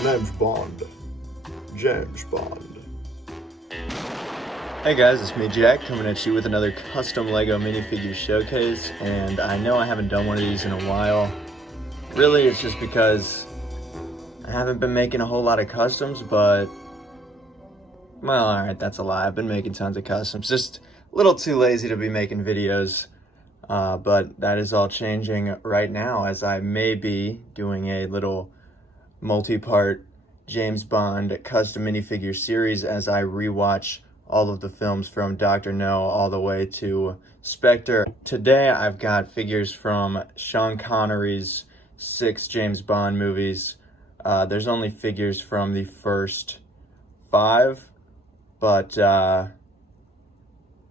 The name's Bond. James Bond. Hey guys, it's me Jack coming at you with another custom LEGO minifigure showcase, and I know I haven't done one of these in a while. Really, it's just because I haven't been making a whole lot of customs, but, well, alright, that's a lie. I've been making tons of customs, just a little too lazy to be making videos, but that is all changing right now as I may be doing a little multi-part James Bond custom minifigure series as I rewatch all of the films from Dr. No all the way to Spectre. Today I've got figures from Sean Connery's 6 James Bond movies. There's only figures from the first 5, but I'm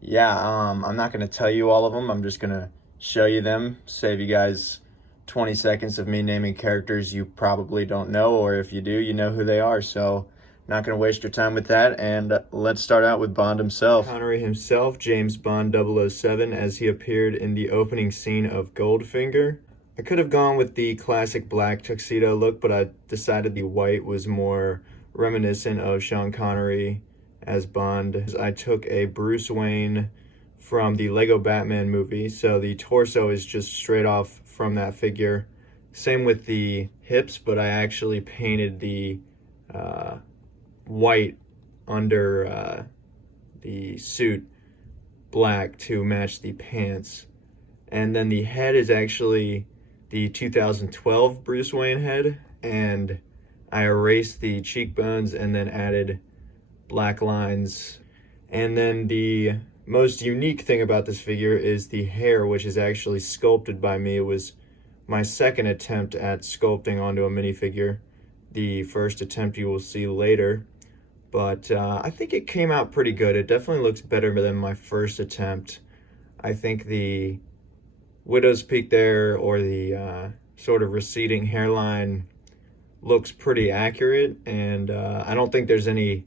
not going to tell you all of them. I'm just going to show you them, save you guys 20 seconds of me naming characters you probably don't know, or if you do, you know who they are. So not going to waste your time with that, and let's start out with Bond himself. Connery himself, James Bond 007, as he appeared in the opening scene of Goldfinger. I could have gone with the classic black tuxedo look, but I decided the white was more reminiscent of Sean Connery as Bond. I took a Bruce Wayne from the Lego Batman movie, so the torso is just straight off from that figure. Same with the hips, but I actually painted the white under the suit black to match the pants. And then the head is actually the 2012 Bruce Wayne head, and I erased the cheekbones and then added black lines. And then the most unique thing about this figure is the hair, which is actually sculpted by me. It was my second attempt at sculpting onto a minifigure. The first attempt you will see later. But I think it came out pretty good. It definitely looks better than my first attempt. I think the widow's peak there, or the sort of receding hairline, looks pretty accurate. And I don't think there's any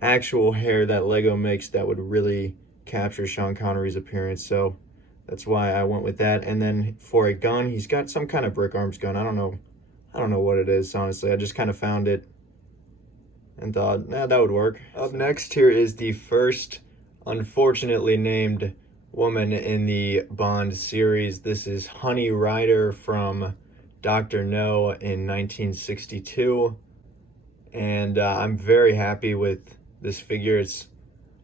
actual hair that Lego makes that would really capture Sean Connery's appearance. So that's why I went with that. And then for a gun, he's got some kind of brick arms gun. I don't know what it is, honestly. I just kind of found it and thought, that would work. Up next here is the first unfortunately named woman in the Bond series. This is Honey Ryder from Dr. No in 1962. And I'm very happy with this figure. It's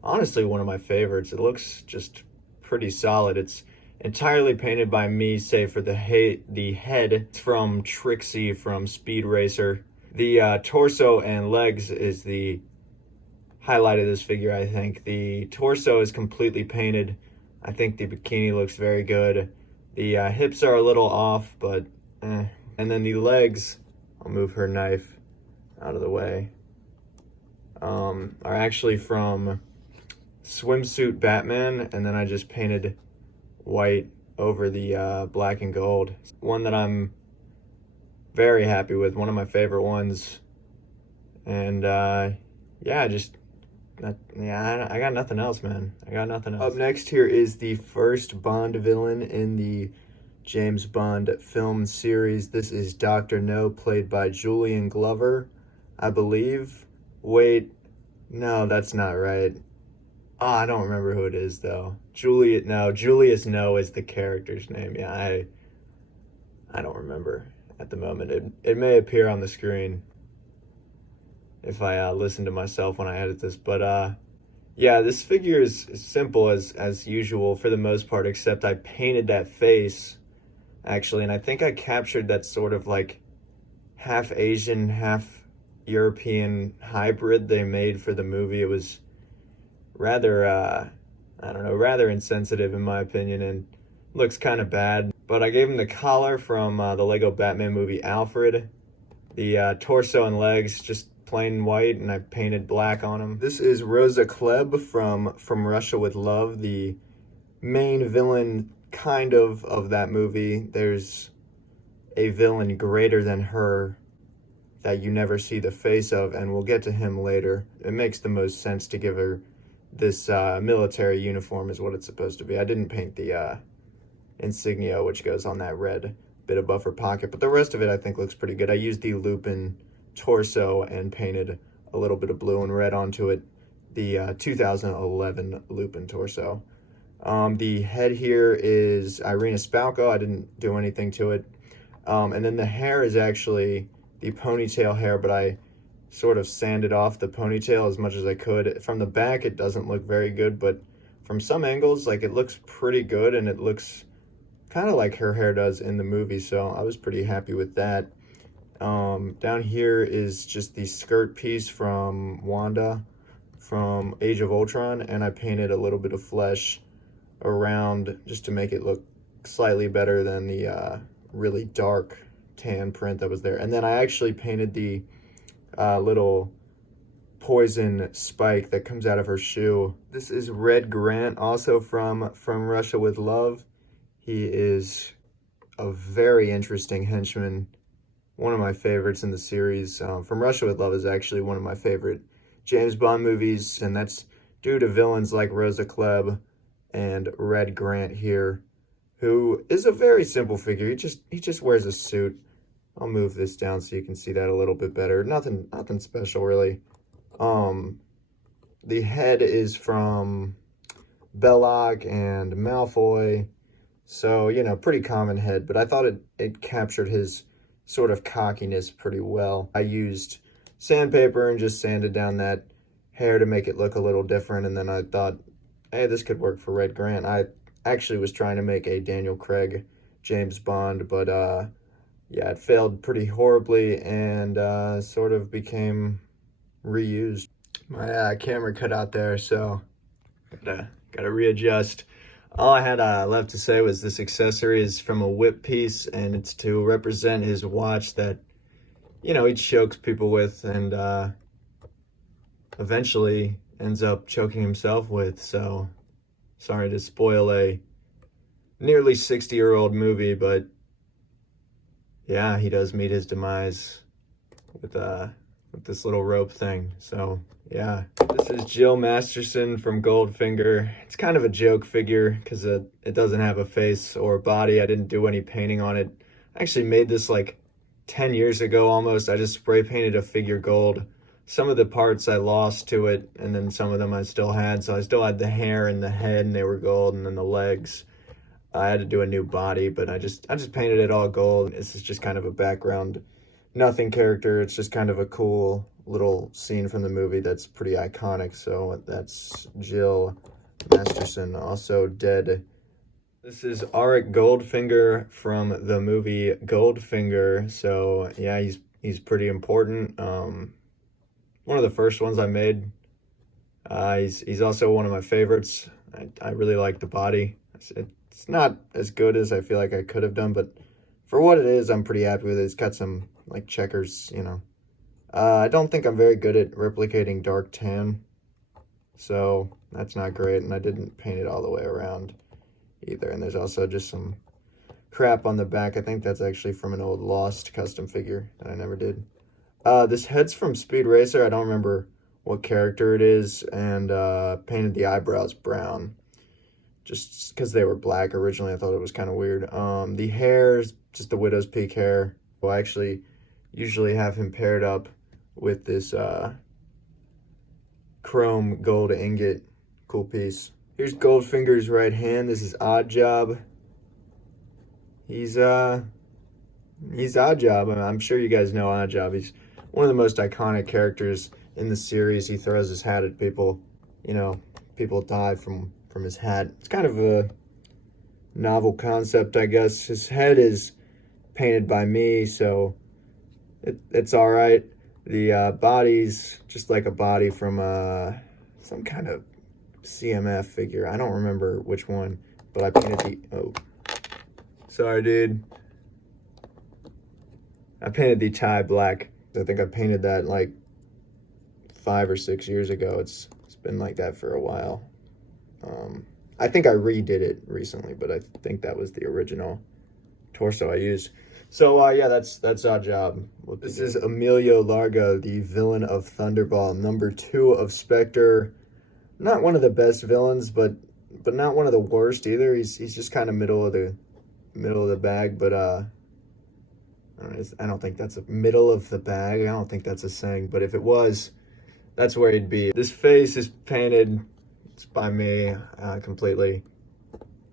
honestly one of my favorites. It looks just pretty solid. It's entirely painted by me, save for the head. It's from Trixie from Speed Racer. The torso and legs is the highlight of this figure, I think. The torso is completely painted. I think the bikini looks very good. The hips are a little off, but And then the legs, I'll move her knife out of the way, are actually from Swimsuit Batman, and then I just painted white over the black and gold. One that I'm very happy with, one of my favorite ones. And I got nothing else, man. I got nothing else. Up next here is the first Bond villain in the James Bond film series. This is Dr. No, played by Julian Glover, I believe. Wait, no, that's not right. I don't remember who it is, though. Julius No is the character's name. Yeah, I don't remember at the moment. It may appear on the screen if I listen to myself when I edit this. But yeah, this figure is simple as usual for the most part, except I painted that face, actually, and I think I captured that sort of like half Asian, half European hybrid they made for the movie. It was rather, rather insensitive in my opinion, and looks kind of bad. But I gave him the collar from the Lego Batman movie Alfred. The torso and legs, just plain white, and I painted black on him. This is Rosa Klebb from Russia with Love, the main villain kind of that movie. There's a villain greater than her that you never see the face of, and we'll get to him later. It makes the most sense to give her this military uniform is what it's supposed to be. I didn't paint the insignia, which goes on that red bit above her pocket, but the rest of it I think looks pretty good. I used the Lupin torso and painted a little bit of blue and red onto it, the 2011 Lupin torso. The head here is Irina Spalko. I didn't do anything to it. And then the hair is actually the ponytail hair, but I sort of sanded off the ponytail as much as I could. From the back, it doesn't look very good, but from some angles, like, it looks pretty good, and it looks kind of like her hair does in the movie, so I was pretty happy with that. Down here is just the skirt piece from Wanda from Age of Ultron, and I painted a little bit of flesh around just to make it look slightly better than the really dark tan print that was there. And then I actually painted the little poison spike that comes out of her shoe. This is Red Grant, also from Russia with Love. He is a very interesting henchman, one of my favorites in the series. From Russia with Love is actually one of my favorite James Bond movies, and that's due to villains like Rosa Klebb and Red Grant here, who is a very simple figure. He just wears a suit. I'll move this down so you can see that a little bit better. Nothing special, really. The head is from Belloc and Malfoy, so, you know, pretty common head, but I thought it captured his sort of cockiness pretty well. I used sandpaper and just sanded down that hair to make it look a little different, and then I thought, hey, this could work for Red Grant. I actually was trying to make a Daniel Craig James Bond, but yeah, it failed pretty horribly and sort of became reused. My camera cut out there, so gotta readjust. All I had left to say was this accessory is from a whip piece, and it's to represent his watch that, you know, he chokes people with and eventually ends up choking himself with. So sorry to spoil a nearly 60-year-old movie, but yeah, he does meet his demise with this little rope thing. So yeah, this is Jill Masterson from Goldfinger. It's kind of a joke figure because it doesn't have a face or a body. I didn't do any painting on it. I actually made this like 10 years ago almost. I just spray painted a figure gold. Some of the parts I lost to it, and then some of them I still had. So I still had the hair and the head, and they were gold, and then the legs. I had to do a new body, but I just painted it all gold. This is just kind of a background, nothing character. It's just kind of a cool little scene from the movie that's pretty iconic. So that's Jill Masterson, also dead. This is Auric Goldfinger from the movie Goldfinger. So yeah, he's pretty important. One of the first ones I made. He's also one of my favorites. I really like the body. It's not as good as I feel like I could have done, but for what it is, I'm pretty happy with it. It's got some like checkers, you know. I don't think I'm very good at replicating dark tan, so that's not great, and I didn't paint it all the way around either. And there's also just some crap on the back. I think that's actually from an old Lost custom figure that I never did. This head's from Speed Racer. I don't remember what character it is, and painted the eyebrows brown just because they were black originally. I thought it was kind of weird. The hair is just the widow's peak hair. Well, I actually usually have him paired up with this chrome gold ingot. Cool piece. Here's Goldfinger's right hand. This is Odd Job. He's Odd Job. I'm sure you guys know Odd Job. He's one of the most iconic characters in the series. He throws his hat at people. You know, people die from his hat. It's kind of a novel concept, I guess. His head is painted by me, so it's all right. The body's just like a body from some kind of CMF figure. I don't remember which one, but I painted the... Oh, sorry, dude. I painted the tie black. I think I painted that like 5 or 6 years ago. It's been like that for a while. I think I redid it recently, but I think that was the original torso I used. So yeah, that's Odd Job. This is Emilio Largo, the villain of Thunderball, number 2 of Spectre. Not one of the best villains, but not one of the worst either. He's just kind of middle of the bag, but I don't think that's a middle of the bag. I don't think that's a saying, but if it was, that's where he'd be. This face is painted by me completely.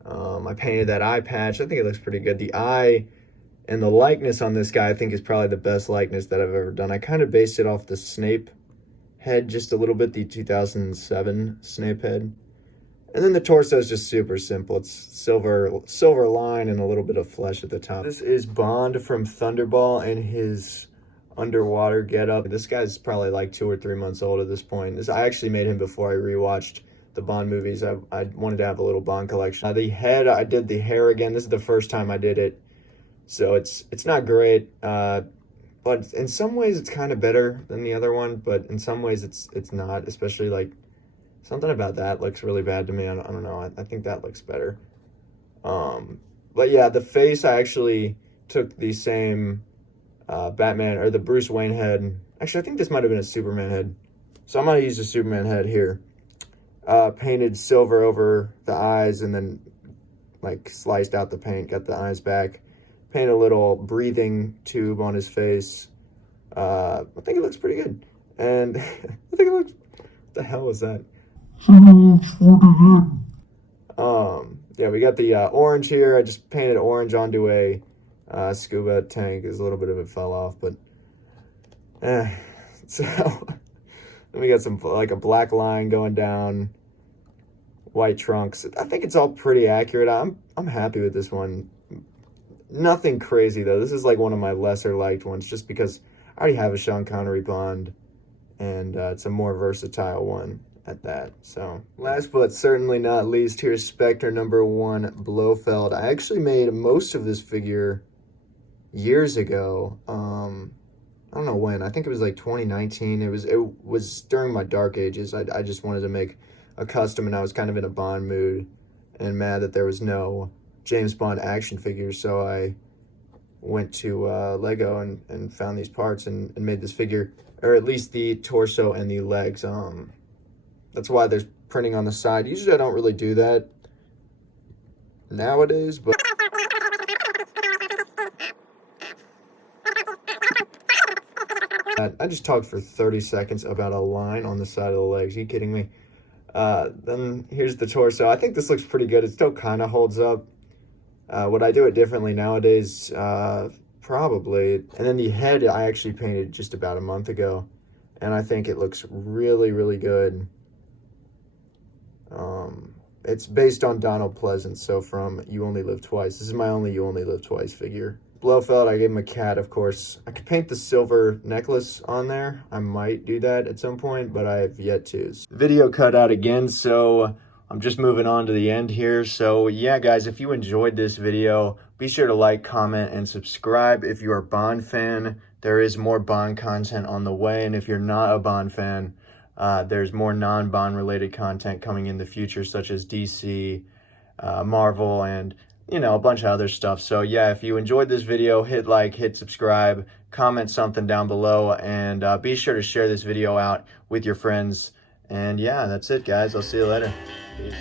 I painted that eye patch. I think it looks pretty good. The eye and the likeness on this guy, I think, is probably the best likeness that I've ever done. I kind of based it off the Snape head just a little bit, the 2007 Snape head. And then the torso is just super simple. It's silver line and a little bit of flesh at the top. This is Bond from Thunderball in his underwater getup. This guy's probably like 2 or 3 months old at this point. I actually made him before I rewatched the Bond movies. I wanted to have a little Bond collection. The head, I did the hair again. This is the first time I did it, so it's not great. But in some ways it's kind of better than the other one. But in some ways it's not. Especially like something about that looks really bad to me. I don't know. I think that looks better. But yeah, the face, I actually took the same Batman or the Bruce Wayne head. Actually, I think this might have been a Superman head. So I'm gonna use the Superman head here. Painted silver over the eyes and then like sliced out the paint, got the eyes back. Painted a little breathing tube on his face. I think it looks pretty good. And I think it looks, what the hell was that? Yeah, we got the orange here. I just painted orange onto a scuba tank. There's a little bit of it fell off, but so then we got some like a black line going down, white trunks. I think it's all pretty accurate. I'm happy with this one. Nothing crazy though. This is like one of my lesser liked ones, just because I already have a Sean Connery Bond, and it's a more versatile one at that. So last but certainly not least, here's Spectre #1 Blofeld. I actually made most of this figure years ago. I don't know when. I think it was like 2019. It was during my dark ages. I just wanted to make a custom, and I was kind of in a Bond mood and mad that there was no James Bond action figures. So I went to Lego and found these parts and made this figure, or at least the torso and the legs. That's why there's printing on the side. Usually I don't really do that nowadays, but I just talked for 30 seconds about a line on the side of the legs. Are you kidding me? Then here's the torso. I think this looks pretty good. It still kind of holds up. Would I do it differently nowadays? Probably. And then the head I actually painted just about a month ago, and I think it looks really, really good. It's based on Donald Pleasance, so from You Only Live Twice. This is my only You Only Live Twice figure. Blofeld, I gave him a cat, of course. I could paint the silver necklace on there. I might do that at some point, but I have yet to. Video cut out again, so I'm just moving on to the end here. So yeah, guys, if you enjoyed this video, be sure to like, comment, and subscribe. If you're a Bond fan, there is more Bond content on the way. And if you're not a Bond fan, there's more non-Bond related content coming in the future, such as DC, Marvel, and you know, a bunch of other stuff. So yeah, if you enjoyed this video, hit like, hit subscribe, comment something down below, and be sure to share this video out with your friends. And yeah, that's it, guys. I'll see you later. Peace.